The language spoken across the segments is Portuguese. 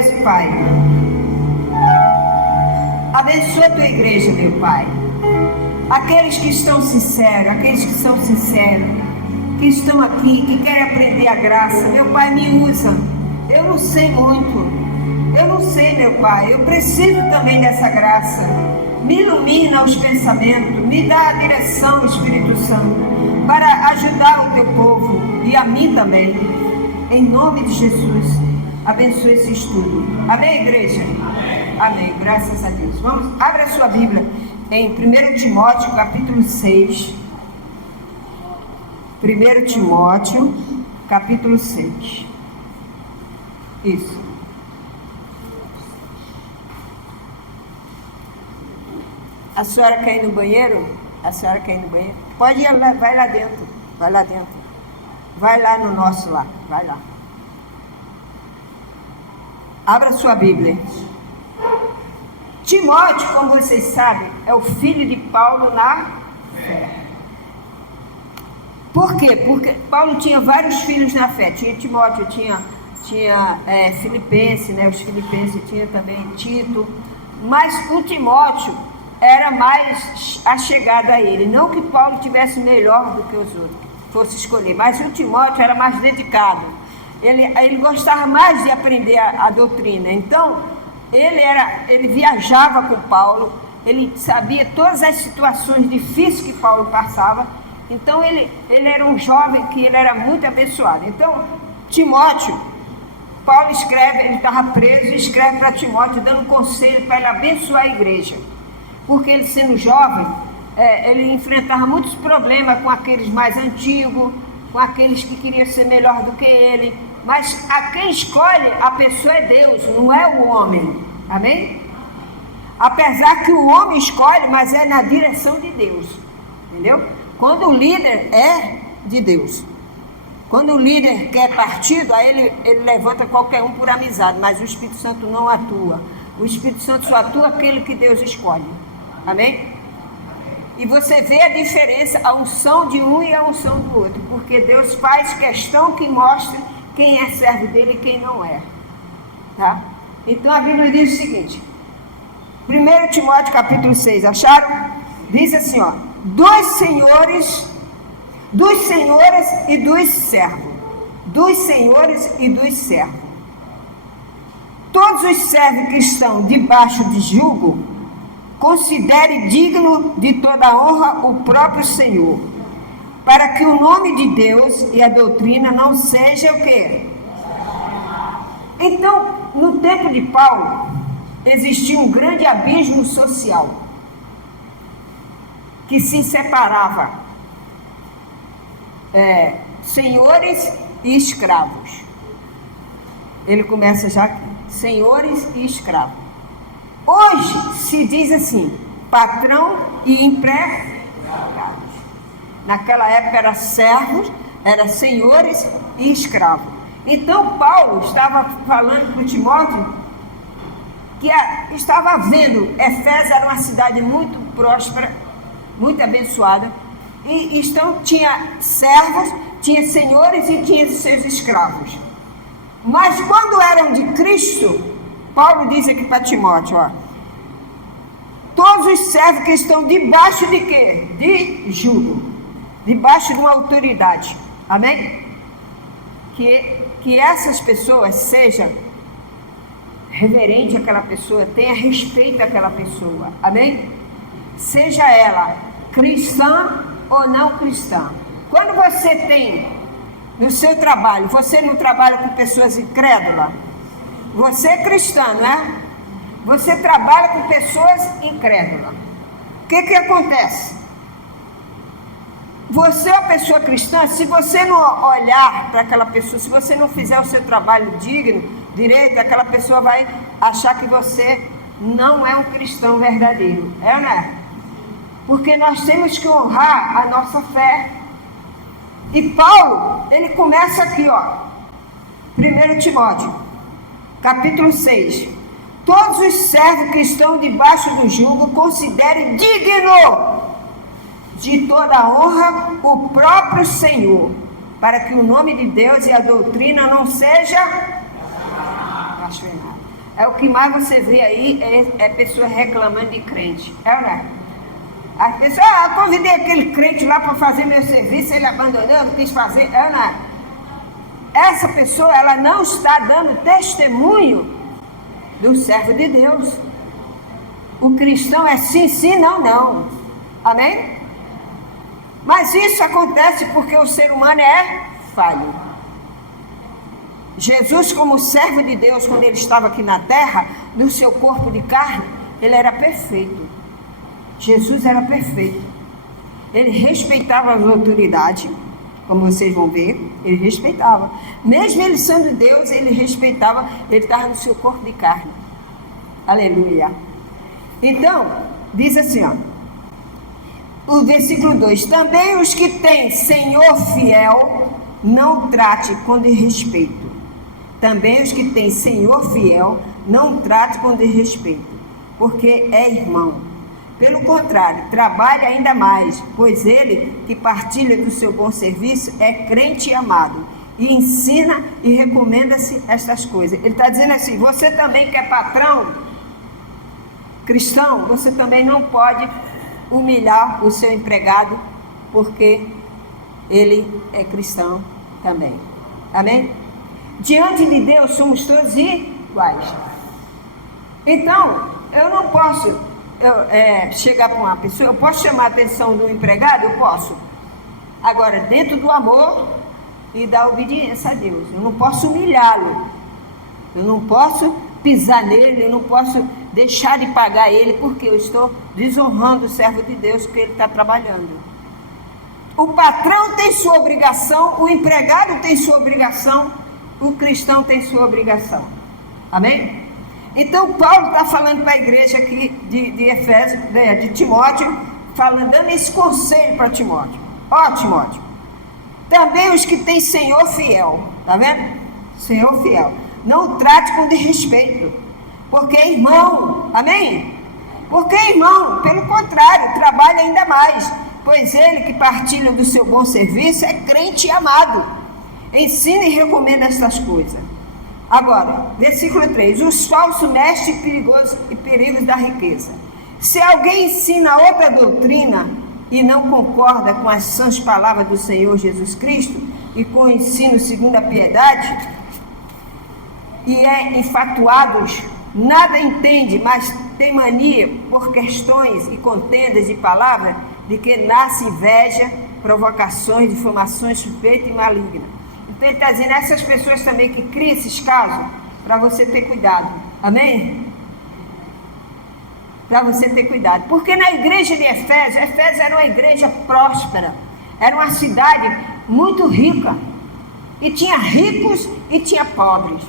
Deus e Pai, abençoa a tua igreja, meu Pai. Aqueles que estão sinceros, aqueles que são sinceros, que estão aqui, que querem aprender a graça, meu Pai, me usa. Eu não sei muito, eu não sei, meu Pai, eu preciso também dessa graça. Me ilumina os pensamentos, me dá a direção, Espírito Santo, para ajudar o teu povo e a mim também. Em nome de Jesus, abençoe esse estudo. Amém, igreja? Amém. Amém, graças a Deus. Vamos, abra a sua Bíblia em 1 Timóteo, capítulo 6. 1 Timóteo, capítulo 6. Isso. A senhora quer ir no banheiro? A senhora quer ir no banheiro? Pode ir lá, vai lá dentro. Vai lá dentro. Vai lá no nosso lá. Vai lá. Abra sua Bíblia. Timóteo, como vocês sabem, é o filho de Paulo na fé. Por quê? Porque Paulo tinha vários filhos na fé. Tinha Timóteo, tinha Filipenses, né? Os Filipenses, tinha também Tito. Mas o Timóteo era mais achegado a ele. Não que Paulo tivesse melhor do que os outros, fosse escolher, mas o Timóteo era mais dedicado. Ele gostava mais de aprender a doutrina. Então, ele viajava com Paulo, ele sabia todas as situações difíceis que Paulo passava. Então, ele era um jovem que ele era muito abençoado. Então, Timóteo, Paulo escreve, ele estava preso e escreve para Timóteo, dando conselho para ele abençoar a igreja. Porque ele, sendo jovem, ele enfrentava muitos problemas com aqueles mais antigos, com aqueles que queriam ser melhor do que ele. Mas a quem escolhe a pessoa é Deus, não é o homem. Amém? Apesar que o homem escolhe, mas é na direção de Deus. Entendeu? Quando o líder é de Deus. Quando o líder quer partido, aí ele levanta qualquer um por amizade, mas o Espírito Santo não atua. O Espírito Santo só atua aquele que Deus escolhe. Amém? E você vê a diferença, a unção de um e a unção do outro, porque Deus faz questão que mostre quem é servo dele e quem não é. Tá? Então a Bíblia diz o seguinte, 1 Timóteo capítulo 6, acharam? Diz assim, ó, dos senhores e dos servos. Dos senhores e dos servos. Todos os servos que estão debaixo de jugo, considere digno de toda honra o próprio Senhor, para que o nome de Deus e a doutrina não seja o quê? Então, no tempo de Paulo, existia um grande abismo social, que se separava senhores e escravos. Ele começa já aqui, senhores e escravos. Hoje se diz assim, patrão e empregados. Naquela época era servos, era senhores e escravos. Então Paulo estava falando para Timóteo que estava vendo, Éfeso era uma cidade muito próspera, muito abençoada, e tinha servos, tinha senhores e tinha seus escravos. Mas quando eram de Cristo, Paulo diz aqui para Timóteo, ó, todos os servos que estão debaixo de quê? De jugo, debaixo de uma autoridade. Amém? Que essas pessoas sejam reverentes àquela pessoa, tenha respeito àquela pessoa. Amém? Seja ela cristã ou não cristã. Quando você tem no seu trabalho, você não trabalha com pessoas incrédulas? Você é cristã, não é? Você trabalha com pessoas incrédulas. O que acontece? Você é uma pessoa cristã, se você não olhar para aquela pessoa, se você não fizer o seu trabalho digno, direito, aquela pessoa vai achar que você não é um cristão verdadeiro. É ou não é? Porque nós temos que honrar a nossa fé. E Paulo, ele começa aqui, ó, 1 Timóteo, capítulo 6. Todos os servos que estão debaixo do jugo, considere digno de toda honra o próprio Senhor, para que o nome de Deus e a doutrina não seja blasfemado. É o que mais você vê aí, é pessoas reclamando de crente. É ou não é? As pessoas, eu convidei aquele crente lá para fazer meu serviço, ele abandonou, não quis fazer. É ou não é? Essa pessoa, ela não está dando testemunho do servo de Deus. O cristão é sim, sim, não, não. Amém? Mas isso acontece porque o ser humano é falho. Jesus, como servo de Deus, quando ele estava aqui na terra, no seu corpo de carne, ele era perfeito. Jesus era perfeito. Ele respeitava as autoridades, como vocês vão ver, ele respeitava. Mesmo ele sendo Deus, ele respeitava, ele estava no seu corpo de carne. Aleluia. Então, diz assim, ó, o versículo 2: também os que têm Senhor fiel, não trate com desrespeito. Também os que têm Senhor fiel, não trate com desrespeito, porque é irmão. Pelo contrário, trabalhe ainda mais, pois ele que partilha do seu bom serviço é crente e amado, e ensina e recomenda-se estas coisas. Ele está dizendo assim: você também que é patrão, cristão, você também não pode humilhar o seu empregado, porque ele é cristão também. Amém? Diante de Deus somos todos iguais. Então, eu não posso chegar para uma pessoa, eu posso chamar a atenção do empregado? Eu posso. Agora, dentro do amor e da obediência a Deus. Eu não posso humilhá-lo. Eu não posso pisar nele, eu não posso deixar de pagar ele, porque eu estou desonrando o servo de Deus, porque ele está trabalhando. O patrão tem sua obrigação, o empregado tem sua obrigação, o cristão tem sua obrigação. Amém? Então Paulo está falando para a igreja aqui de Efésios, de Timóteo, dando esse conselho para Timóteo. Ó, Timóteo, também os que têm Senhor fiel, tá vendo? Senhor fiel, não trate com desrespeito, porque é irmão. Amém? Porque é irmão, pelo contrário, trabalha ainda mais, pois ele que partilha do seu bom serviço é crente e amado. Ensina e recomenda estas coisas. Agora, versículo 3: os falsos mestres perigosos e perigos da riqueza. Se alguém ensina outra doutrina e não concorda com as sãs palavras do Senhor Jesus Cristo e com o ensino segundo a piedade, e é infatuados, nada entende, mas tem mania por questões e contendas de palavras, de que nasce inveja, provocações, difamações suspeitas e malignas. Então ele está dizendo, essas pessoas também que criam esses casos, para você ter cuidado. Amém? Para você ter cuidado. Porque na igreja de Efésios era uma igreja próspera, era uma cidade muito rica, e tinha ricos e tinha pobres.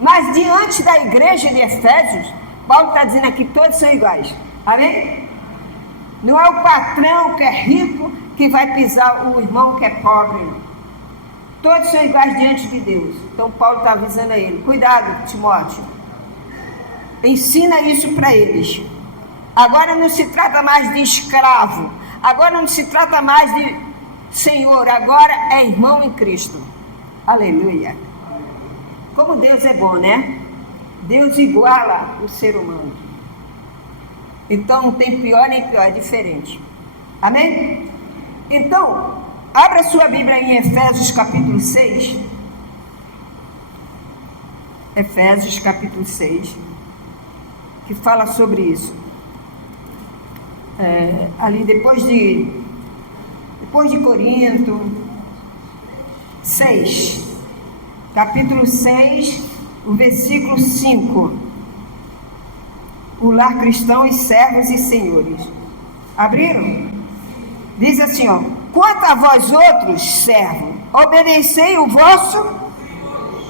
Mas diante da igreja de Efésios, Paulo está dizendo aqui, todos são iguais. Amém? Não é o patrão que é rico que vai pisar o irmão que é pobre, não. Todos são iguais diante de Deus. Então Paulo está avisando a ele, cuidado, Timóteo, ensina isso para eles. Agora não se trata mais de escravo, agora não se trata mais de senhor, agora é irmão em Cristo. Aleluia. Como Deus é bom, né? Deus iguala o ser humano. Então não tem pior nem pior, é diferente. Amém? Então, abra sua Bíblia em Efésios capítulo 6. Efésios capítulo 6, que fala sobre isso. Ali depois de Corinto, 6, capítulo 6, o versículo 5. O lar cristão e servos e senhores. Abriram? Diz assim, ó: quanto a vós outros, servos, obedecei o vosso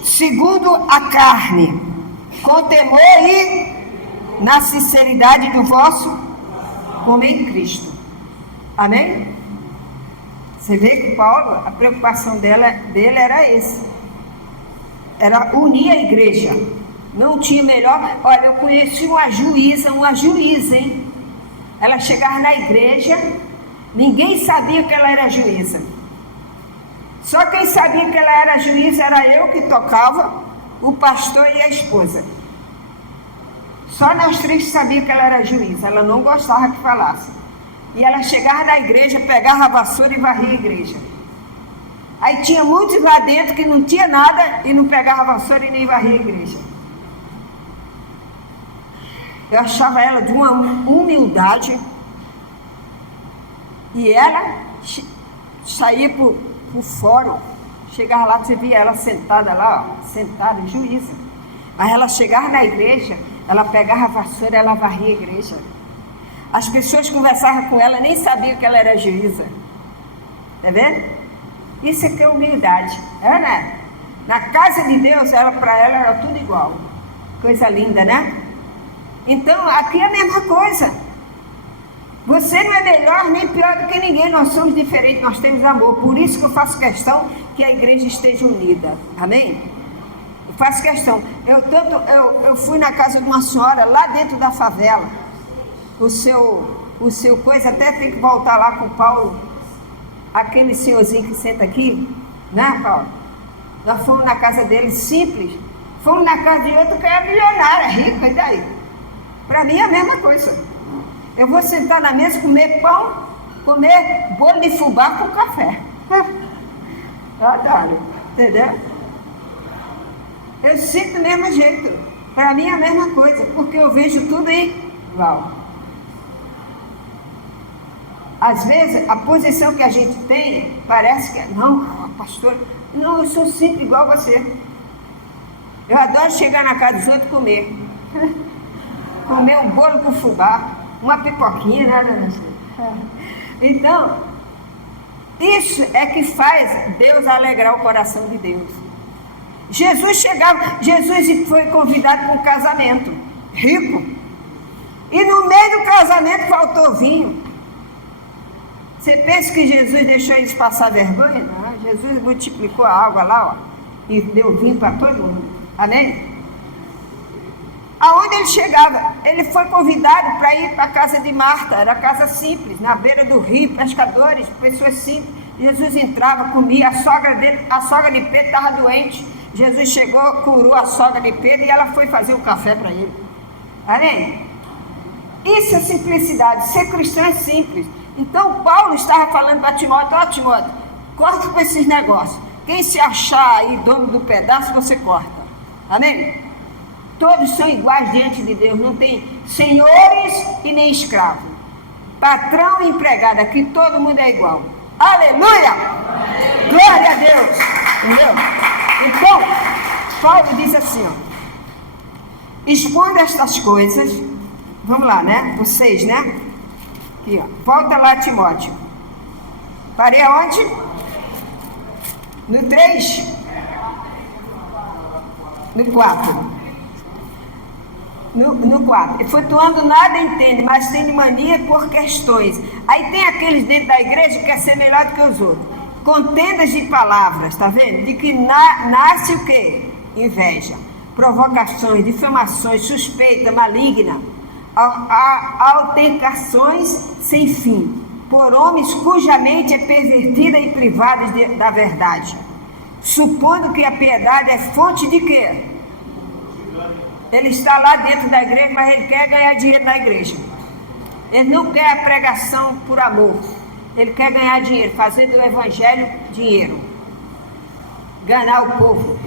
segundo a carne, com temor e na sinceridade do vosso, como em Cristo. Amém? Você vê que Paulo, a preocupação dele era esse. Era unir a igreja. Não tinha melhor. Olha, eu conheci uma juíza, hein? Ela chegava na igreja, ninguém sabia que ela era juíza. Só quem sabia que ela era juíza era eu, que tocava, o pastor e a esposa. Só nós três sabíamos que ela era juíza. Ela não gostava que falasse. E ela chegava na igreja, pegava a vassoura e varria a igreja. Aí tinha muitos lá dentro que não tinha nada e não pegava a vassoura e nem varria a igreja. Eu achava ela de uma humildade. E ela saía por fora. Chegava lá, você via ela sentada lá, ó, sentada, juíza. Aí ela chegava na igreja, ela pegava a vassoura e ela varria a igreja. As pessoas conversavam com ela, nem sabiam que ela era juíza. Tá vendo? Isso aqui é humildade. É, né? Na casa de Deus, para ela era tudo igual. Coisa linda, né? Então, aqui é a mesma coisa. Você não é melhor nem pior do que ninguém. Nós somos diferentes, nós temos amor. Por isso que eu faço questão que a igreja esteja unida. Amém? Eu faço questão. Eu fui na casa de uma senhora lá dentro da favela. O seu coisa até tem que voltar lá com o Paulo. Aquele senhorzinho que senta aqui, né, Paulo? Nós fomos na casa dele simples. Fomos na casa de outro que é milionário, rico, e daí? Para mim é a mesma coisa. Eu vou sentar na mesa, comer pão, comer bolo de fubá com café. Eu adoro, entendeu? Eu sinto do mesmo jeito. Para mim é a mesma coisa, porque eu vejo tudo igual. Às vezes, a posição que a gente tem, parece que, não, pastor, não, eu sou sempre igual a você. Eu adoro chegar na casa dos outros e comer. Comer um bolo com fubá, uma pipoquinha, nada disso. Então, isso é que faz Deus alegrar o coração de Deus. Jesus foi convidado para um casamento, rico. E no meio do casamento faltou vinho. Você pensa que Jesus deixou eles passar vergonha? Não, Jesus multiplicou a água lá, ó, e deu vinho para todo mundo. Amém? Aonde ele chegava, ele foi convidado para ir para a casa de Marta, era casa simples, na beira do rio, pescadores, pessoas simples. Jesus entrava, comia, a sogra de Pedro estava doente. Jesus chegou, curou a sogra de Pedro e ela foi fazer o café para ele. Amém? Isso é simplicidade, ser cristão é simples. Então Paulo estava falando para Timóteo, ó Timóteo, corta com esses negócios. Quem se achar aí dono do pedaço, você corta. Amém? Todos são iguais diante de Deus, não tem senhores e nem escravos. Patrão e empregado, aqui todo mundo é igual. Aleluia! Glória a Deus! Entendeu? Então, Paulo diz assim, ó, expondo estas coisas, vamos lá, né? Vocês, né? Aqui, ó. Volta lá, Timóteo. Parei aonde? No 3? No 4. No 4. Efetuando nada entende, mas tem mania por questões. Aí tem aqueles dentro da igreja que quer ser melhor do que os outros. Contendas de palavras, tá vendo? De que nasce o quê? Inveja, provocações, difamações, suspeita, maligna, altercações sem fim, por homens cuja mente é pervertida e privada da verdade, supondo que a piedade é fonte de quê? Ele está lá dentro da igreja, mas ele quer ganhar dinheiro na igreja. Ele não quer a pregação por amor. Ele quer ganhar dinheiro, fazer do evangelho dinheiro. Ganhar o povo.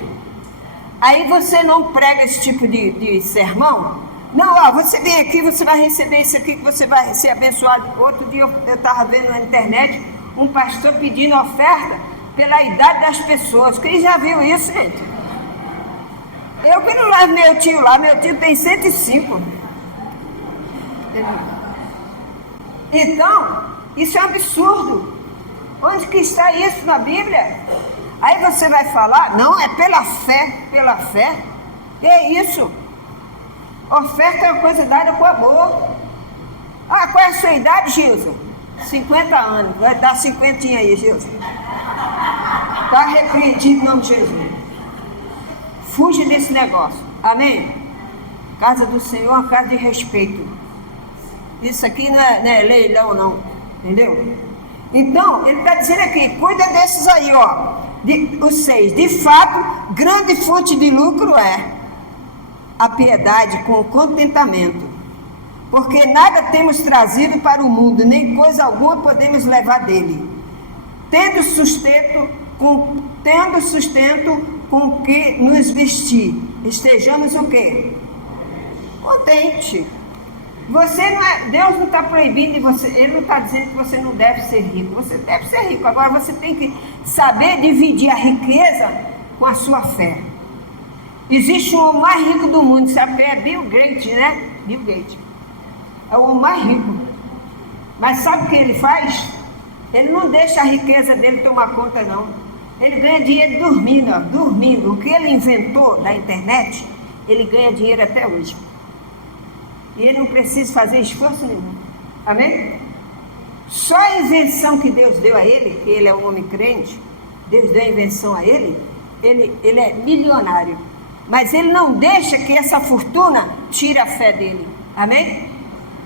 Aí você não prega esse tipo de sermão. Não, ó, você vem aqui, você vai receber isso aqui, que você vai ser abençoado. Outro dia eu estava vendo na internet um pastor pedindo oferta pela idade das pessoas. Quem já viu isso, gente? Eu que não levo meu tio lá, meu tio tem 105. Então, isso é um absurdo. Onde que está isso na Bíblia? Aí você vai falar, não, é pela fé, pela fé. Que é isso? Oferta é uma coisa dada com amor. Ah, qual é a sua idade, Gilson? 50 anos, vai dar 50 aí, Gilson. Está repreendido em nome de Jesus. Fuja desse negócio, amém? Casa do Senhor é uma casa de respeito. Isso aqui não é leilão não, entendeu? Então, ele está dizendo aqui, cuida desses aí, ó. Os 6, de fato, grande fonte de lucro é a piedade com o contentamento, porque nada temos trazido para o mundo, nem coisa alguma podemos levar dele, tendo sustento com que nos vestir, estejamos o quê? Contente. Você não é, Deus não está proibindo de você, Ele não está dizendo que você não deve ser rico. Você deve ser rico. Agora você tem que saber dividir a riqueza com a sua fé. Existe um homem mais rico do mundo, sabe quem é? Bill Gates, né? Bill Gates. É o homem mais rico. Mas sabe o que ele faz? Ele não deixa a riqueza dele tomar conta, não. Ele ganha dinheiro dormindo, ó, dormindo. O que ele inventou da internet, ele ganha dinheiro até hoje. E ele não precisa fazer esforço nenhum. Amém? Só a invenção que Deus deu a ele, que ele é um homem crente, Deus deu a invenção a ele, ele é milionário. Mas ele não deixa que essa fortuna tire a fé dele. Amém?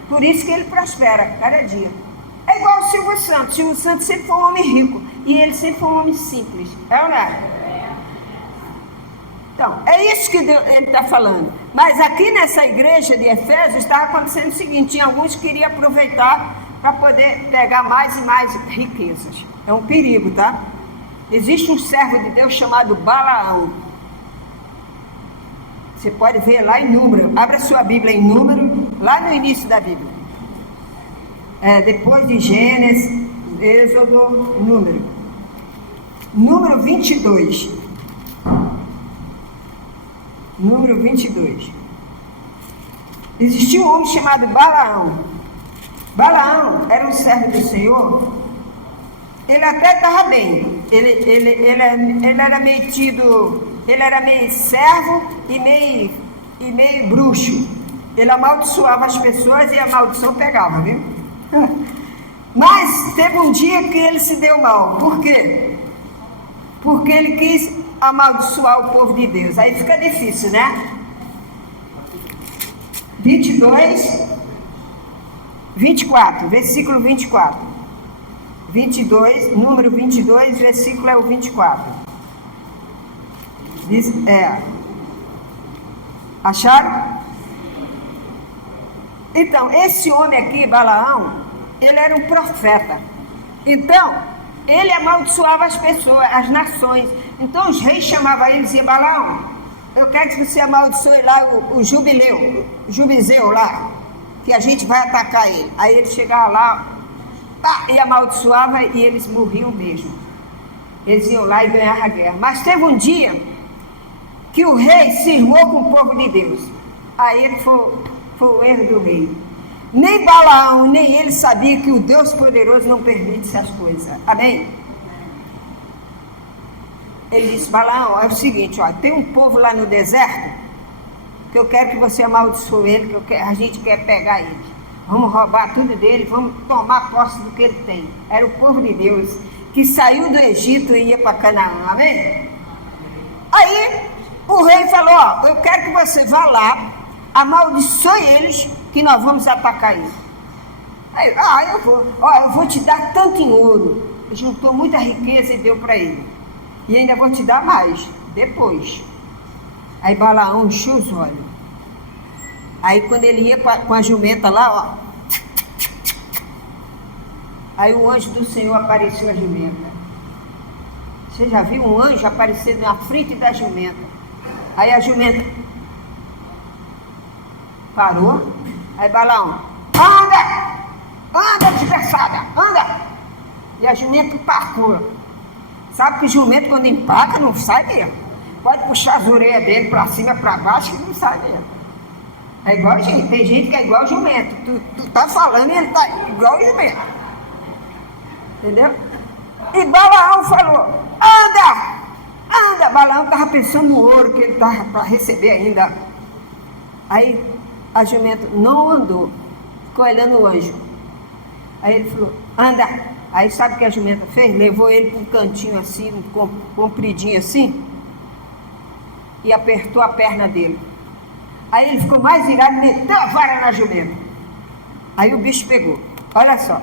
Por isso que ele prospera cada dia. É igual o Silvio Santos. O Silvio Santos sempre foi um homem rico. E ele sempre foi um homem simples. É ou não é? Então, é isso que ele está falando. Mas aqui nessa igreja de Efésios estava acontecendo o seguinte: tinha alguns que queriam aproveitar para poder pegar mais e mais riquezas. É um perigo, tá? Existe um servo de Deus chamado Balaão. Você pode ver lá em Número. Abra sua Bíblia em Número, lá no início da Bíblia. Depois de Gênesis, Êxodo, Número. Número 22. Número 22. Existia um homem chamado Balaão. Balaão era um servo do Senhor. Ele até estava bem. Ele era metido, ele era meio servo e meio bruxo. Ele amaldiçoava as pessoas e a maldição pegava, viu? Mas teve um dia que ele se deu mal. Por quê? Porque ele quis amaldiçoar o povo de Deus. Aí fica difícil, né? 24, versículo 24. 22, número 22, versículo é o 24. Diz, acharam? Então, esse homem aqui, Balaão, ele era um profeta. Então, ele amaldiçoava as pessoas, as nações. Então, os reis chamavam ele e diziam: Balaão, eu quero que você amaldiçoe lá o Jubizeu lá, que a gente vai atacar ele. Aí ele chegava lá, e amaldiçoava e eles morriam mesmo. Eles iam lá e ganhavam a guerra. Mas teve um dia que o rei se irmou com o povo de Deus. Aí foi o erro do rei. Nem Balaão, nem ele sabia que o Deus poderoso não permite essas coisas. Amém? Ele disse: Balaão, é o seguinte, ó, tem um povo lá no deserto que eu quero que você amaldiçoe ele, a gente quer pegar ele. Vamos roubar tudo dele, vamos tomar posse do que ele tem. Era o povo de Deus que saiu do Egito e ia para Canaã. Amém? Aí o rei falou: ó, eu quero que você vá lá, amaldiçoe eles, que nós vamos atacar ele. Aí, eu vou. Ó, eu vou te dar tanto em ouro. Juntou muita riqueza e deu para ele. E ainda vou te dar mais, depois. Aí Balaão encheu os olhos. Aí quando ele ia com a jumenta lá, ó. Aí o anjo do Senhor apareceu a jumenta. Você já viu um anjo aparecer na frente da jumenta? Aí a jumenta parou. Aí Balaão: anda desgraçada, anda. E a jumenta empacou. Sabe que jumento quando empaca não sai mesmo. Pode puxar as orelhas dele para cima, para baixo, que não sai mesmo. É igual gente, tem gente que é igual jumento. Tu tá falando e ele tá igual jumento. Entendeu? E Balaão falou: anda. Balaão estava pensando no ouro que ele estava para receber ainda. Aí a jumenta não andou, ficou olhando o anjo. Aí ele falou: anda. Aí sabe o que a jumenta fez? Levou ele para um cantinho assim, compridinho assim, e apertou a perna dele. Aí ele ficou mais irado e meteu a vara na jumenta. Aí o bicho pegou. Olha só.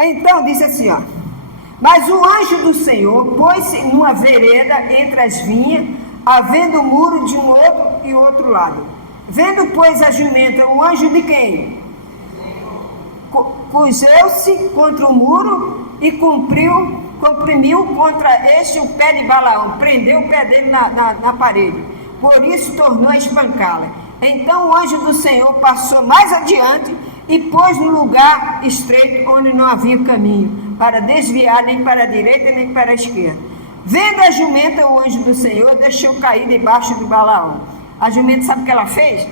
Então disse assim, ó: mas o anjo do Senhor pôs-se numa vereda entre as vinhas, havendo muro de um outro e outro lado. Vendo, pois, a jumenta, o anjo de quem? Cozeu-se contra o muro e comprimiu contra este o pé de Balaão, prendeu o pé dele na parede. Por isso tornou a espancá-la. Então o anjo do Senhor passou mais adiante e pôs no lugar estreito onde não havia caminho, para desviar nem para a direita nem para a esquerda. Vendo a jumenta, o anjo do Senhor deixou cair debaixo de Balaão. A jumenta, sabe o que ela fez?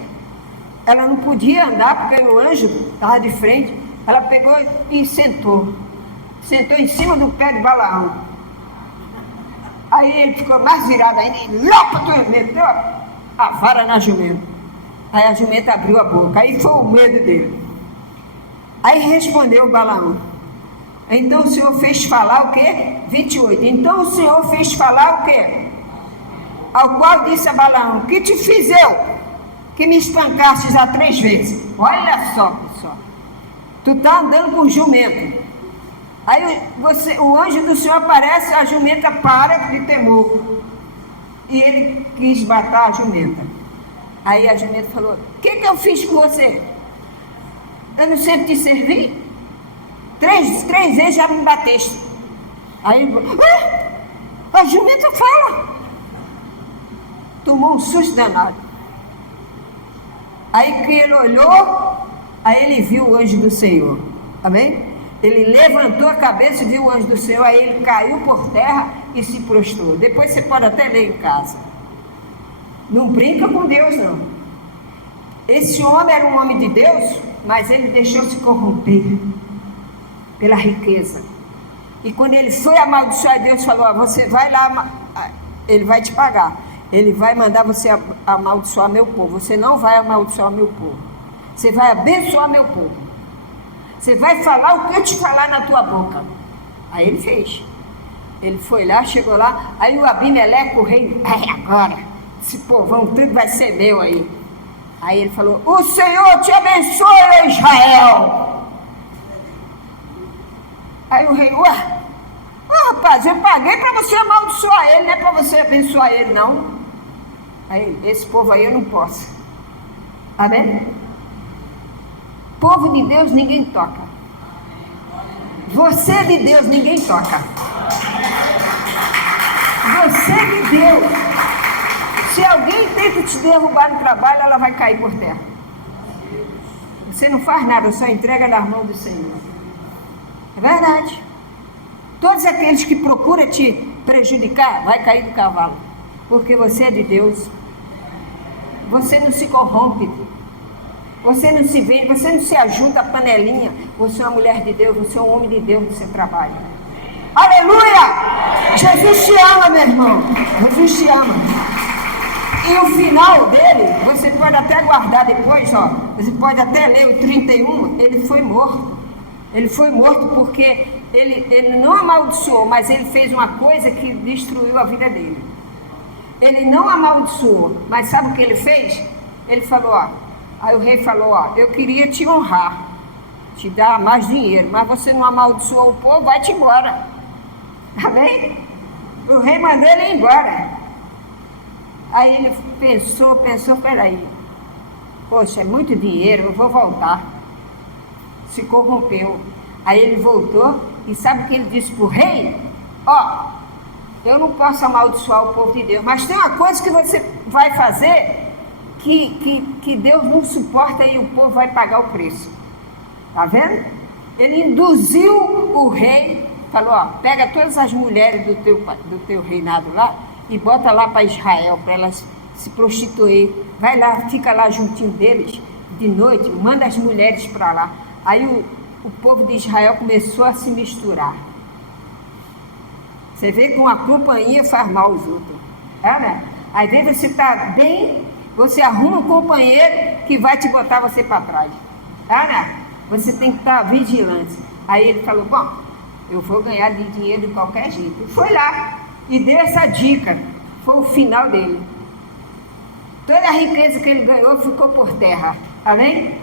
Ela não podia andar porque o anjo estava de frente. Ela pegou e sentou em cima do pé de Balaão. Aí ele ficou mais virado ainda e meteu a vara na jumenta. Aí a jumenta abriu a boca. Aí foi o medo dele. Aí respondeu Balaão. Então o Senhor fez falar o quê? 28. Então o Senhor fez falar o quê? Ao qual disse a Balaão: que te fiz eu, que me espancastes 3 vezes? Olha só, pessoal. Tu está andando com jumento. Aí o anjo do Senhor aparece, a jumenta para de temor. E ele quis matar a jumenta. Aí a jumenta falou: o que eu fiz com você? Eu não sempre te servi? 3 vezes já me bateste. Aí ele falou: a jumenta fala. Tomou um susto danado. Aí que ele olhou, aí ele viu o anjo do Senhor. Amém? Ele levantou a cabeça e viu o anjo do Senhor. Aí ele caiu por terra e se prostrou. Depois você pode até ler em casa. Não brinca com Deus, não. Esse homem era um homem de Deus, mas ele deixou-se corromper pela riqueza. E quando ele foi amaldiçoar, Deus falou: você vai lá, ele vai te pagar. Ele vai mandar você amaldiçoar meu povo. Você não vai amaldiçoar meu povo. Você vai abençoar meu povo. Você vai falar o que eu te falar na tua boca. Aí ele fez. Ele foi lá, chegou lá. Aí o Abimeleque, o rei: agora, esse povão tudo vai ser meu aí. Aí ele falou: o Senhor te abençoe, Israel. Aí o rei: rapaz, eu paguei para você amaldiçoar ele, não é para você abençoar ele, não. Aí, esse povo aí eu não posso. Amém? Povo de Deus ninguém toca. Você de Deus ninguém toca. Você de Deus. Se alguém tenta te derrubar no trabalho, ela vai cair por terra. Você não faz nada, só entrega nas mãos do Senhor. É verdade. Todos aqueles que procuram te prejudicar, vai cair do cavalo. Porque você é de Deus. Você não se corrompe. Você não se vende, você não se ajuda a panelinha. Você é uma mulher de Deus, você é um homem de Deus no seu trabalho. Aleluia! Jesus te ama, meu irmão. Jesus te ama. E o final dele, você pode até guardar depois, você pode até ler o 31, ele foi morto. Ele foi morto porque ele não amaldiçoou, mas ele fez uma coisa que destruiu a vida dele. Ele não amaldiçoou, mas sabe o que ele fez? Ele falou: aí o rei falou: eu queria te honrar, te dar mais dinheiro, mas você não amaldiçoou o povo, vai-te embora. Amém? O rei mandou ele ir embora. Aí ele pensou, peraí, poxa, é muito dinheiro, eu vou voltar. Se corrompeu. Aí ele voltou e sabe o que ele disse para o rei? Eu não posso amaldiçoar o povo de Deus, mas tem uma coisa que você vai fazer que Deus não suporta e o povo vai pagar o preço. Tá vendo? Ele induziu o rei, falou: pega todas as mulheres do teu reinado lá e bota lá para Israel, para elas se prostituir. Vai lá, fica lá juntinho deles de noite, manda as mulheres para lá. Aí o povo de Israel começou a se misturar. Você vê que uma companhia faz mal aos outros. Né? Às vezes você está bem, você arruma um companheiro que vai te botar você para trás. Né? Você tem que estar vigilante. Aí ele falou: bom, eu vou ganhar de dinheiro de qualquer jeito. E foi lá e deu essa dica. Foi o final dele. Toda a riqueza que ele ganhou ficou por terra. Amém?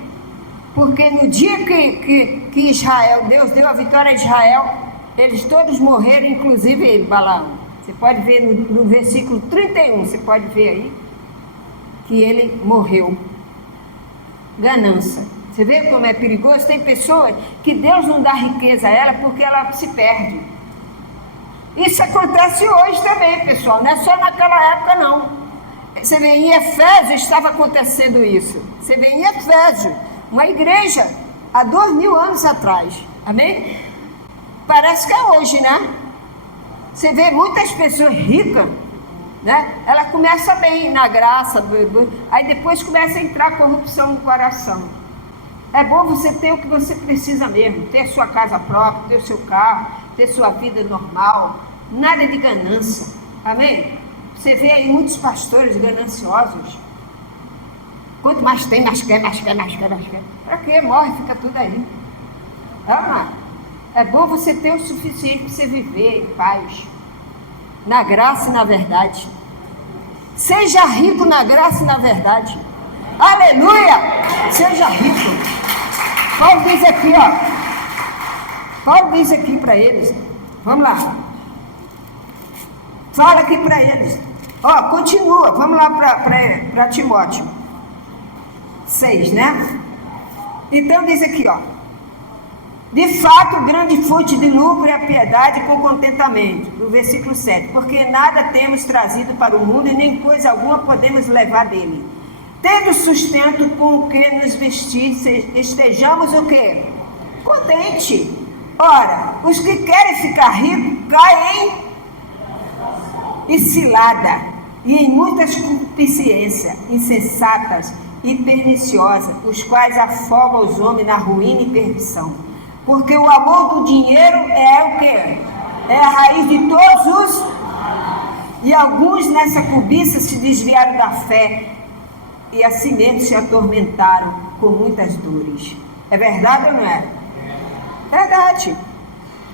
Porque no dia que Israel, Deus deu a vitória a Israel, eles todos morreram, inclusive ele, Balaão. Você pode ver no versículo 31, você pode ver aí, que ele morreu. Ganância. Você vê como é perigoso? Tem pessoas que Deus não dá riqueza a ela porque ela se perde. Isso acontece hoje também, pessoal, não é só naquela época não. Você vê em Efésios estava acontecendo isso. Você vê em Efésios, uma igreja há 2000 anos atrás, amém? Parece que é hoje, né? Você vê muitas pessoas ricas, né? Ela começa bem na graça, aí depois começa a entrar corrupção no coração. É bom você ter o que você precisa mesmo, ter sua casa própria, ter o seu carro, ter sua vida normal, nada de ganância, amém? Você vê aí muitos pastores gananciosos. Quanto mais tem, mais quer. Para quê? Morre, fica tudo aí. É bom você ter o suficiente para você viver em paz, na graça e na verdade. Seja rico na graça e na verdade. Aleluia! Seja rico. Paulo diz aqui, Paulo diz aqui para eles. Vamos lá. Fala aqui para eles. Continua. Vamos lá para Timóteo 6, né? Então diz aqui, de fato, grande fonte de lucro é a piedade com contentamento. No versículo 7. Porque nada temos trazido para o mundo e nem coisa alguma podemos levar dele. Tendo sustento com o que nos vestir, estejamos o quê? Contente. Ora, os que querem ficar ricos caem em cilada e em muitas concupiscências insensatas e perniciosas, os quais afogam os homens na ruína e perdição. Porque o amor do dinheiro é o quê? É a raiz de todos os... E alguns nessa cobiça se desviaram da fé e assim mesmo se atormentaram com muitas dores. É verdade ou não é? Verdade.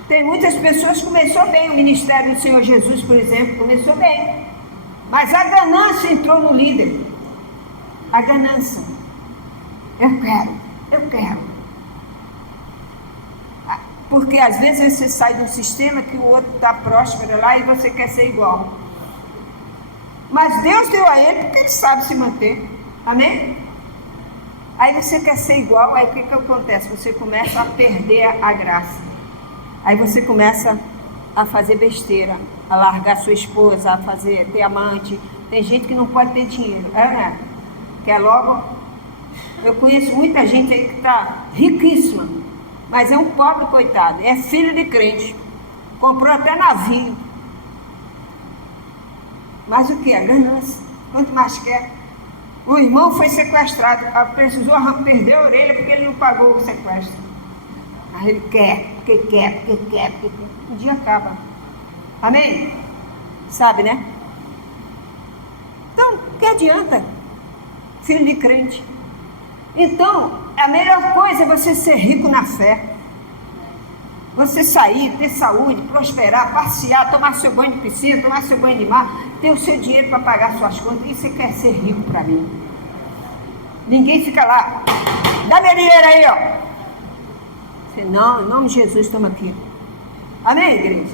Tem muitas pessoas que começou bem, o ministério do Senhor Jesus, por exemplo, começou bem. Mas a ganância entrou no líder. A ganância. Eu quero. Porque às vezes você sai de um sistema que o outro está próspero lá e você quer ser igual. Mas Deus deu a ele porque ele sabe se manter. Amém? Aí você quer ser igual, aí o que acontece? Você começa a perder a graça. Aí você começa a fazer besteira, a largar sua esposa, a ter amante. Tem gente que não pode ter dinheiro, né? Quer logo. Eu conheço muita gente aí que está riquíssima, mas é um pobre coitado, é filho de crente, comprou até navio. Mas o que? A ganância. Quanto mais quer. O irmão foi sequestrado, precisou perder a orelha porque ele não pagou o sequestro. Mas ele quer. Um dia acaba. Amém? Sabe, né? Então, o que adianta? Filho de crente. Então, a melhor coisa é você ser rico na fé. Você sair, ter saúde, prosperar, passear, tomar seu banho de piscina, tomar seu banho de mar, ter o seu dinheiro para pagar suas contas. E você quer ser rico para mim? Ninguém fica lá. Dá meu dinheiro aí, Você, não, em nome de Jesus, toma aqui. Amém, igreja?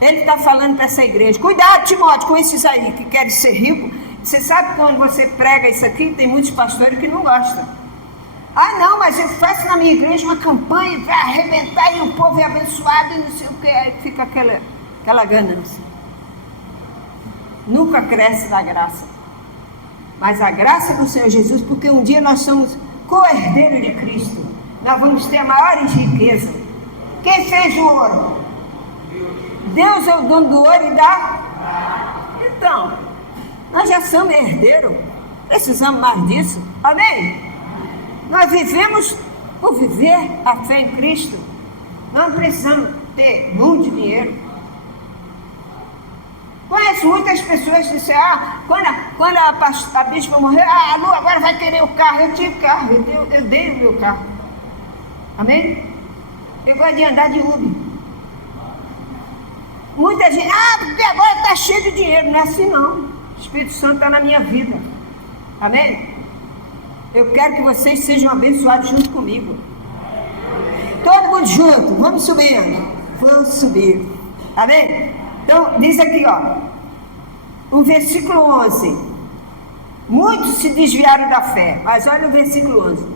Ele está falando para essa igreja. Cuidado, Timóteo, com esses aí que querem ser ricos. Você sabe quando você prega isso aqui, tem muitos pastores que não gostam. Não, mas eu faço na minha igreja uma campanha para arrebentar e o povo é abençoado e não sei o que. Aí fica aquela ganância. Nunca cresce na graça. Mas a graça do Senhor Jesus, porque um dia nós somos co-herdeiros de Cristo. Nós vamos ter a maior riqueza. Quem fez o ouro? Deus é o dono do ouro e da... Então, nós já somos herdeiros. Precisamos mais disso. Amém? Nós vivemos por viver a fé em Cristo. Não precisamos ter muito dinheiro. Conheço muitas pessoas que disseram, quando a bispa morreu, a Lu agora vai querer o carro. Eu tive carro, eu dei o meu carro. Amém? Eu gosto de andar de Uber. Muita gente, porque agora está cheio de dinheiro. Não é assim não. O Espírito Santo está na minha vida. Amém? Eu quero que vocês sejam abençoados junto comigo. Todo mundo junto, vamos subindo. Vamos subir. Amém? Então, diz aqui, o versículo 11. Muitos se desviaram da fé, mas olha o versículo 11.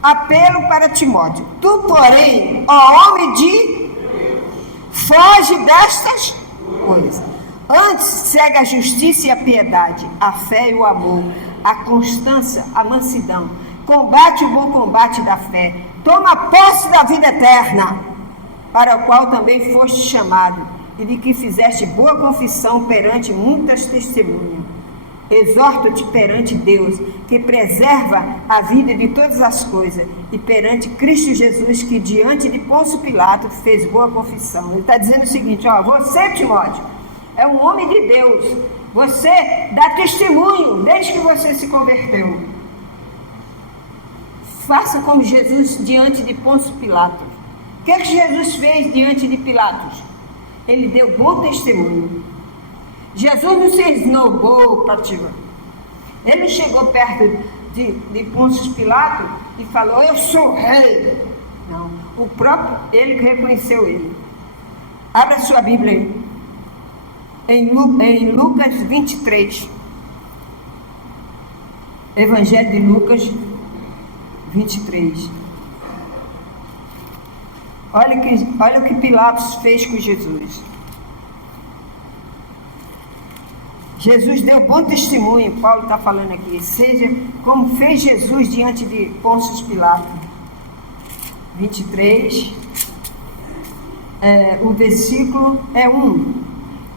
Apelo para Timóteo. Tu, porém, ó homem de foge destas coisas. Antes segue a justiça e a piedade, a fé e o amor, a constância, a mansidão. Combate o bom combate da fé. Toma posse da vida eterna, para o qual também foste chamado, e de que fizeste boa confissão perante muitas testemunhas. Exorto-te perante Deus, que preserva a vida de todas as coisas, e perante Cristo Jesus, que diante de Pôncio Pilato fez boa confissão. Ele está dizendo o seguinte, você, Timóteo, é um homem de Deus, você dá testemunho desde que você se converteu. Faça como Jesus diante de Pôncio Pilato. O que Jesus fez diante de Pilatos? Ele deu bom testemunho. Jesus não se esnobou para Timóteo. Ele chegou perto de Pôncio Pilato e falou, eu sou rei. Não, o próprio, ele reconheceu ele. Abra sua Bíblia aí. Em Lucas 23. Evangelho de Lucas 23. Olha o que Pilatos fez com Jesus. Jesus deu bom testemunho, Paulo está falando aqui, seja como fez Jesus diante de Pôncio Pilato. 23, o versículo é 1.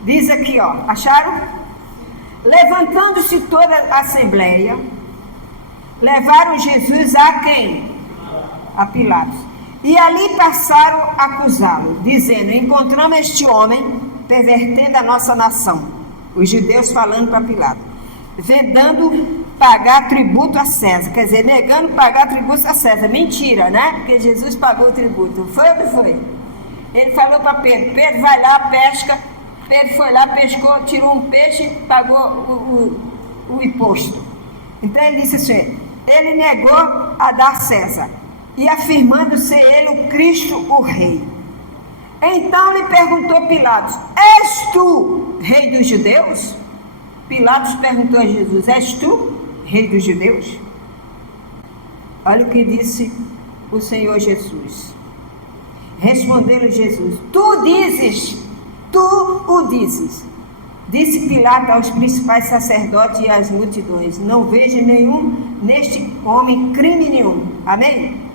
Diz aqui, acharam? Levantando-se toda a assembleia, levaram Jesus a quem? A Pilatos. E ali passaram a acusá-lo, dizendo, encontramos este homem pervertendo a nossa nação. Os judeus falando para Pilatos, vendando pagar tributo a César, quer dizer, negando pagar tributo a César. Mentira, né? Porque Jesus pagou o tributo. Foi ou não foi? Ele falou para Pedro, Pedro vai lá, pesca. Pedro foi lá, pescou, tirou um peixe e pagou o imposto. Então ele disse assim, ele negou a dar a César, e afirmando ser ele o Cristo, o rei. Então lhe perguntou Pilatos, és tu rei dos judeus? Pilatos perguntou a Jesus, és tu rei dos judeus? Olha o que disse o Senhor Jesus. Respondeu-lhe Jesus, tu o dizes. Disse Pilato aos principais sacerdotes e às multidões, não vejo nenhum neste homem crime nenhum. Amém?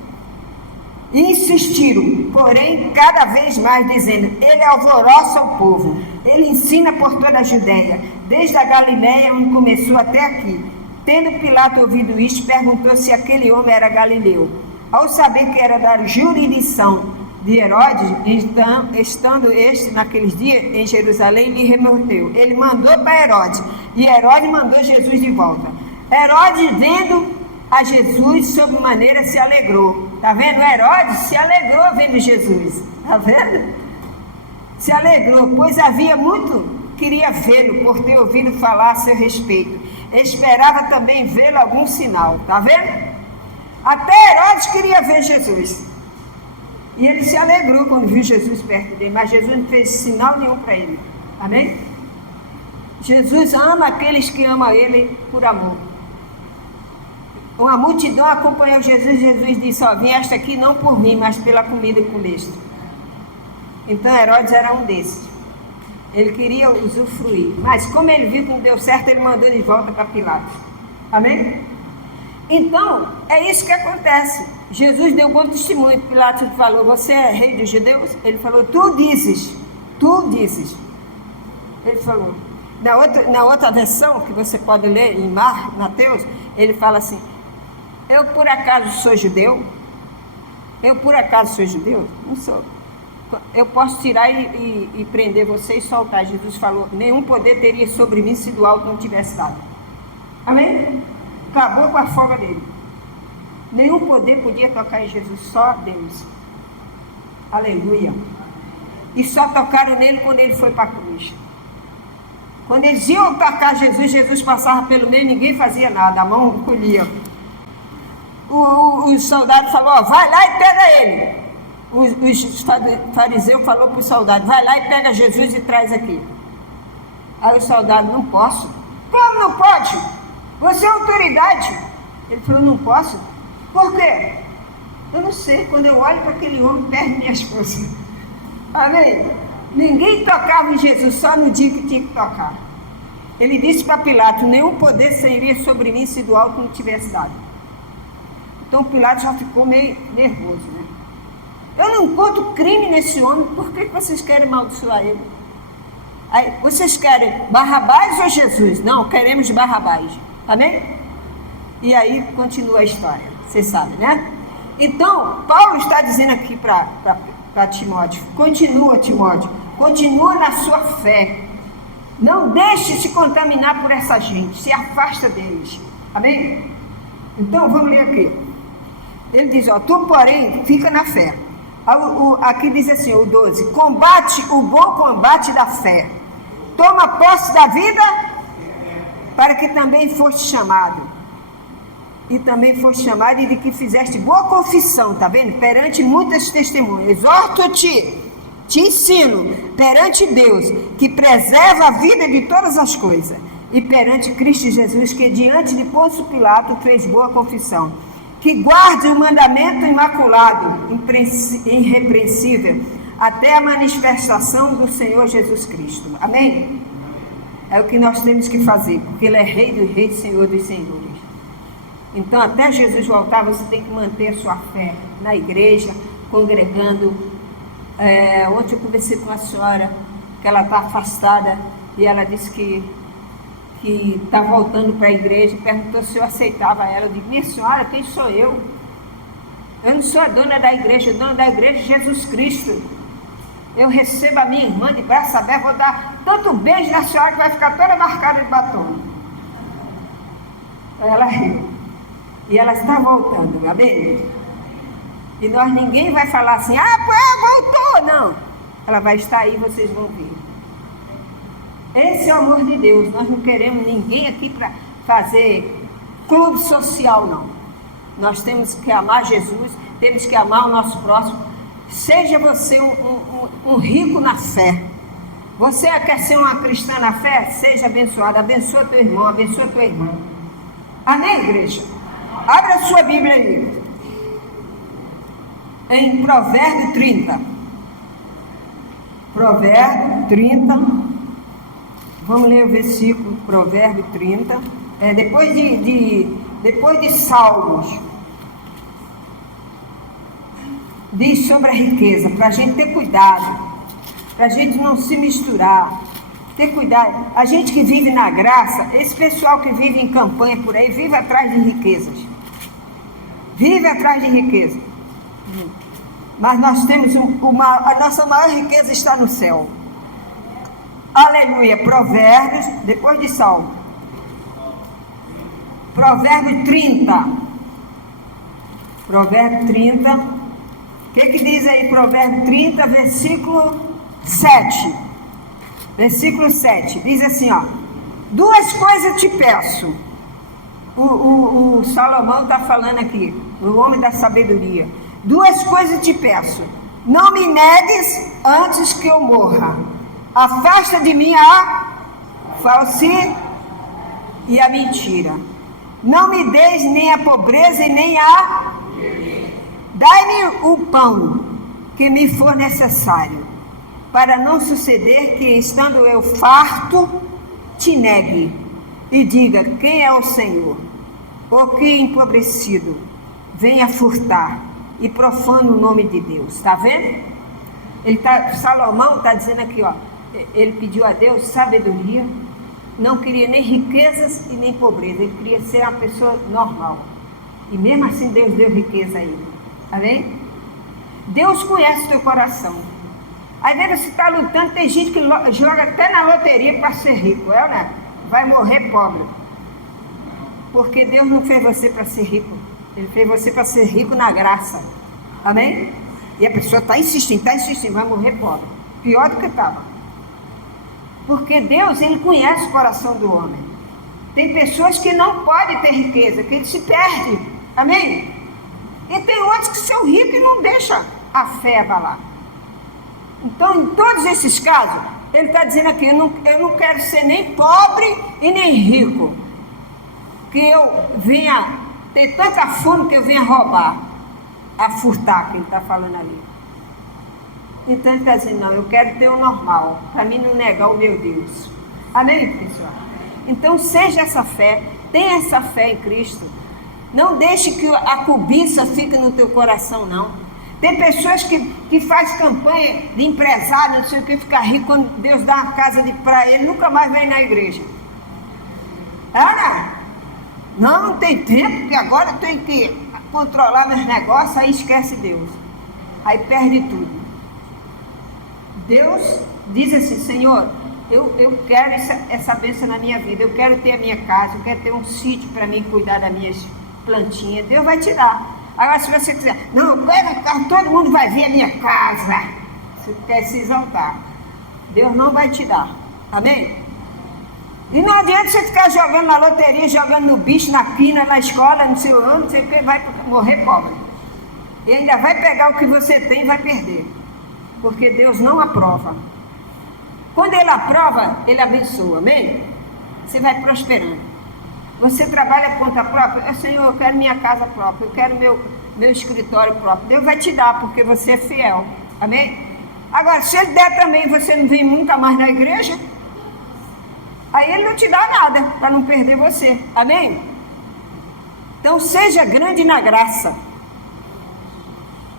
Insistiram, porém, cada vez mais, dizendo, ele alvoroça o povo, ele ensina por toda a Judéia, desde a Galiléia, onde começou até aqui. Tendo Pilato ouvido isto, perguntou se aquele homem era galileu. Ao saber que era da jurisdição de Herodes, então, estando este naqueles dias em Jerusalém, lhe remeteu. Ele mandou para Herodes, e Herodes mandou Jesus de volta. Herodes, vendo a Jesus, sob maneira se alegrou. Está vendo? Herodes se alegrou vendo Jesus. Está vendo? Se alegrou, pois havia muito, queria vê-lo, por ter ouvido falar a seu respeito. Esperava também vê-lo algum sinal. Está vendo? Até Herodes queria ver Jesus. E ele se alegrou quando viu Jesus perto dele, mas Jesus não fez sinal nenhum para ele. Amém? Jesus ama aqueles que amam ele por amor. Uma multidão acompanhou Jesus. Jesus disse, vieste aqui não por mim, mas pela comida que comeste. Então Herodes era um desses. Ele queria usufruir, mas como ele viu que não deu certo, ele mandou de volta para Pilatos. Amém? Então, é isso que acontece. Jesus deu bom testemunho. Pilatos falou, você é rei dos judeus? Ele falou, tu dizes. Ele falou. Na outra versão, que você pode ler em Mateus, ele fala assim, eu por acaso sou judeu? Não sou. Eu posso tirar e prender você e soltar. Jesus falou, nenhum poder teria sobre mim se do alto não tivesse dado. Amém? Acabou com a folga dele. Nenhum poder podia tocar em Jesus, só Deus. Aleluia. E só tocaram nele quando ele foi para a cruz. Quando eles iam tocar Jesus, Jesus passava pelo meio, ninguém fazia nada, a mão colhia. O soldado falou, vai lá e pega ele. os fariseus falaram para o soldado: vai lá e pega Jesus e traz aqui. Aí o soldado: não posso. Como não pode? Você é autoridade. Ele falou: não posso. Por quê? Eu não sei. Quando eu olho para aquele homem, perde minhas forças. Amém? Ninguém tocava em Jesus, só no dia que tinha que tocar. Ele disse para Pilatos: nenhum poder seria sobre mim se do alto não tivesse dado. Então Pilatos já ficou meio nervoso, né? Eu não encontro crime nesse homem, por que vocês querem amaldiçoar ele? Aí, vocês querem Barrabás ou Jesus? Não, queremos Barrabás. Amém? E aí continua a história, vocês sabem, né? Então, Paulo está dizendo aqui para Timóteo: continua, Timóteo, continua na sua fé. Não deixe se contaminar por essa gente, se afasta deles. Amém? Então, vamos ler aqui. Ele diz: ó, tu, porém, fica na fé. Aqui diz assim, o 12: combate o bom combate da fé, toma posse da vida, para que também foste chamado. E também foste chamado, e de que fizeste boa confissão, tá vendo? Perante muitas testemunhas. Exorto-te, te ensino, perante Deus, que preserva a vida de todas as coisas, e perante Cristo Jesus, que diante de Pôncio Pilato fez boa confissão, que guarde o mandamento imaculado, irrepreensível, até a manifestação do Senhor Jesus Cristo. Amém? É o que nós temos que fazer, porque Ele é Rei dos Reis, Senhor dos Senhores. Então, até Jesus voltar, você tem que manter a sua fé na igreja, congregando. Ontem eu conversei com uma senhora, que ela está afastada, e ela disse que está voltando para a igreja, e perguntou se eu aceitava ela. Eu disse: minha senhora, quem sou eu? Eu não sou a dona da igreja, o dono da igreja é Jesus Cristo. Eu recebo a minha irmã de braço aberto, vou dar tanto beijo na senhora que vai ficar toda marcada de batom. Ela riu. E ela está voltando, amém? E ninguém vai falar assim: voltou, não. Ela vai estar aí, vocês vão ver. Esse é o amor de Deus. Nós não queremos ninguém aqui para fazer clube social, não. Nós temos que amar Jesus, temos que amar o nosso próximo. Seja você um rico na fé. Você quer ser uma cristã na fé? Seja abençoado. Abençoa teu irmão, abençoa tua irmã. Amém, igreja? Abra a sua Bíblia aí. Em Provérbio 30. Provérbio 30. Vamos ler o versículo, Provérbio 30. Depois de Salmos. Diz sobre a riqueza, para a gente ter cuidado, para a gente não se misturar, ter cuidado. A gente que vive na graça, esse pessoal que vive em campanha por aí, vive atrás de riquezas. Vive atrás de riqueza. Mas nós temos a nossa maior riqueza está no céu. Aleluia. Provérbios, depois de Salmo. Provérbio 30. Provérbio 30. O que diz aí? Provérbio 30, versículo 7. Versículo 7. Diz assim, ó: duas coisas te peço. O Salomão está falando aqui, o homem da sabedoria. Duas coisas te peço: não me negues antes que eu morra. Afasta de mim a falsidade e a mentira. Não me deis nem a pobreza e nem a... Dai-me o pão que me for necessário, para não suceder que, estando eu farto, te negue e diga: quem é o Senhor? Ou que empobrecido venha furtar e profana o nome de Deus. Está vendo? Salomão está dizendo aqui, ó, ele pediu a Deus sabedoria, não queria nem riquezas e nem pobreza, ele queria ser uma pessoa normal. E mesmo assim Deus deu riqueza a ele. Amém? Deus conhece o teu coração. Às vezes você está lutando, tem gente que joga até na loteria para ser rico, né? Vai morrer pobre. Porque Deus não fez você para ser rico. Ele fez você para ser rico na graça. Amém? E a pessoa está insistindo, vai morrer pobre. Pior do que estava. Porque Deus, Ele conhece o coração do homem. Tem pessoas que não podem ter riqueza, que ele se perde. Amém? E tem outros que são ricos e não deixam a fé abalar. Então, em todos esses casos, ele está dizendo aqui, eu não quero ser nem pobre e nem rico, que eu venha ter tanta fome que eu venha roubar, a furtar, que ele está falando ali. Então ele está dizendo, não, eu quero ter o normal, para mim não negar o meu Deus. Amém, pessoal? Então seja essa fé, tenha essa fé em Cristo. Não deixe que a cobiça fique no teu coração, não. Tem pessoas que fazem campanha de empresário, não sei o que, ficar rico, quando Deus dá uma casa para ele, nunca mais vem na igreja. Não tem tempo, porque agora eu tenho que controlar meus negócios, aí esquece Deus. Aí perde tudo. Deus diz assim, Senhor, eu quero essa bênção na minha vida, eu quero ter a minha casa, eu quero ter um sítio para mim cuidar das minhas plantinhas, Deus vai te dar. Agora se você quiser, não, eu quero, todo mundo vai ver a minha casa, você quer se exaltar, Deus não vai te dar, amém? E não adianta você ficar jogando na loteria, jogando no bicho, na quina, na escola, no seu âmbito, você vai morrer pobre. E ainda vai pegar o que você tem e vai perder. Porque Deus não aprova. Quando Ele aprova, Ele abençoa, amém? Você vai prosperando. Você trabalha por conta própria, Senhor, eu quero minha casa própria, eu quero meu escritório próprio. Deus vai te dar, porque você é fiel, amém? Agora, se Ele der também e você não vem nunca mais na igreja, aí Ele não te dá nada, para não perder você, amém? Então seja grande na graça.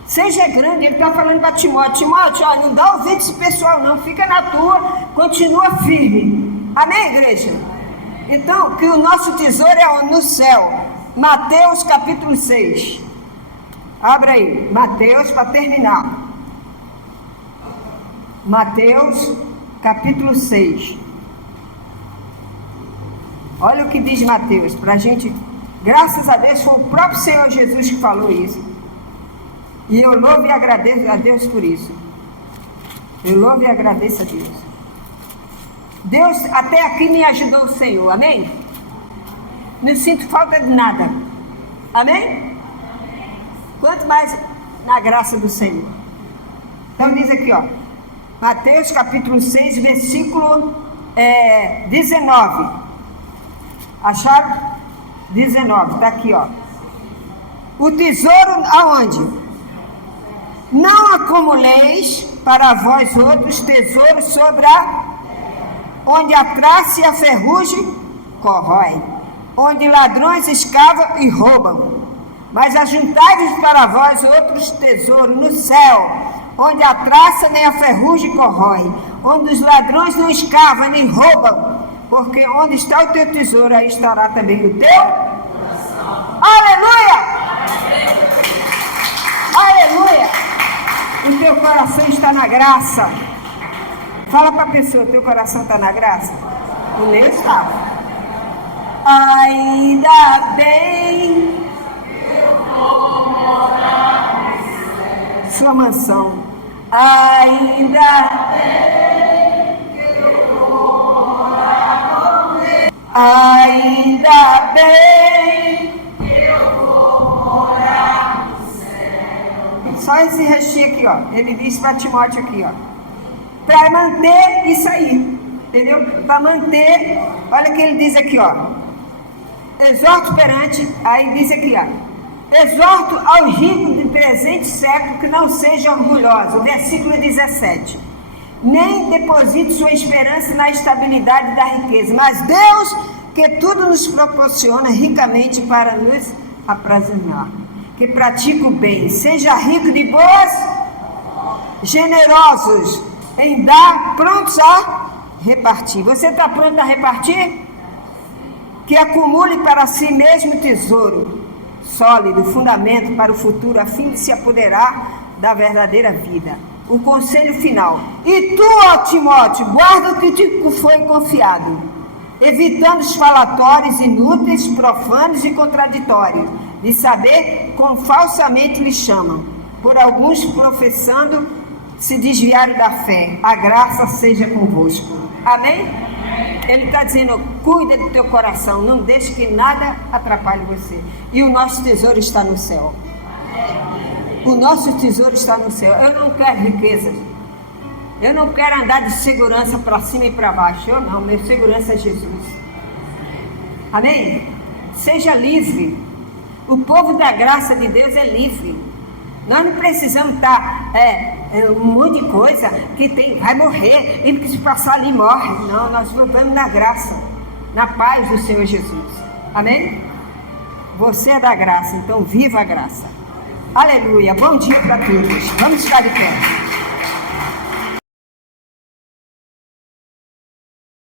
Seja grande, ele está falando para Timóteo, Timóteo, ó, não dá ouvido esse pessoal não, fica na tua, continua firme, amém, igreja? Então, que o nosso tesouro é no céu. Mateus capítulo 6, abra aí, Mateus, para terminar, Mateus capítulo 6, olha o que diz Mateus, para a gente, graças a Deus, foi o próprio Senhor Jesus que falou isso. E eu louvo e agradeço a Deus por isso. Eu louvo e agradeço a Deus. Deus até aqui me ajudou o Senhor, amém? Não sinto falta de nada, amém? Quanto mais na graça do Senhor. Então diz aqui, ó, Mateus capítulo 6, versículo 19. Acharam? 19, está aqui, ó. O tesouro aonde? Não acumuleis para vós outros tesouros sobre onde a traça e a ferrugem corrói, onde ladrões escavam e roubam. Mas ajuntai-vos para vós outros tesouros no céu, onde a traça nem a ferrugem corrói, onde os ladrões não escavam nem roubam, porque onde está o teu tesouro, aí estará também o teu coração. Aleluia! Aleluia! O teu coração está na graça. Fala para a pessoa, teu coração está na graça? O meu está. Ainda bem eu vou morar sua mansão. Ainda bem que eu vou morar com Deus. Ainda bem que eu vou morar no céu. Só esse restinho aqui, ó. Ele disse para Timóteo aqui, ó. Para manter isso aí, entendeu? Para manter, olha o que ele diz aqui, ó. Exorto perante, aí diz aqui, ó. Exorto ao rico de presente século que não seja orgulhoso. Versículo 17. Nem deposite sua esperança na estabilidade da riqueza, mas Deus, que tudo nos proporciona ricamente para nos aprazenar. Que pratique o bem, seja rico de boas, generosos em dar, prontos a repartir. Você está pronto a repartir? Que acumule para si mesmo tesouro sólido, fundamento para o futuro, a fim de se apoderar da verdadeira vida. O conselho final. E tu, ó Timóteo, guarda o que te foi confiado, evitando os falatórios inúteis, profanos e contraditórios, de saber como falsamente lhe chamam, por alguns professando se desviarem da fé. A graça seja convosco. Amém? Ele está dizendo, cuida do teu coração, não deixe que nada atrapalhe você. E o nosso tesouro está no céu. O nosso tesouro está no céu. Eu não quero riquezas. Eu não quero andar de segurança para cima e para baixo. Eu não, minha segurança é Jesus. Amém? Seja livre. O povo da graça de Deus é livre. Nós não precisamos estar um monte de coisa que vai morrer, e que se passar ali morre. Não, nós vivemos na graça, na paz do Senhor Jesus. Amém? Você é da graça, então viva a graça. Aleluia, bom dia para todos. Vamos ficar de pé.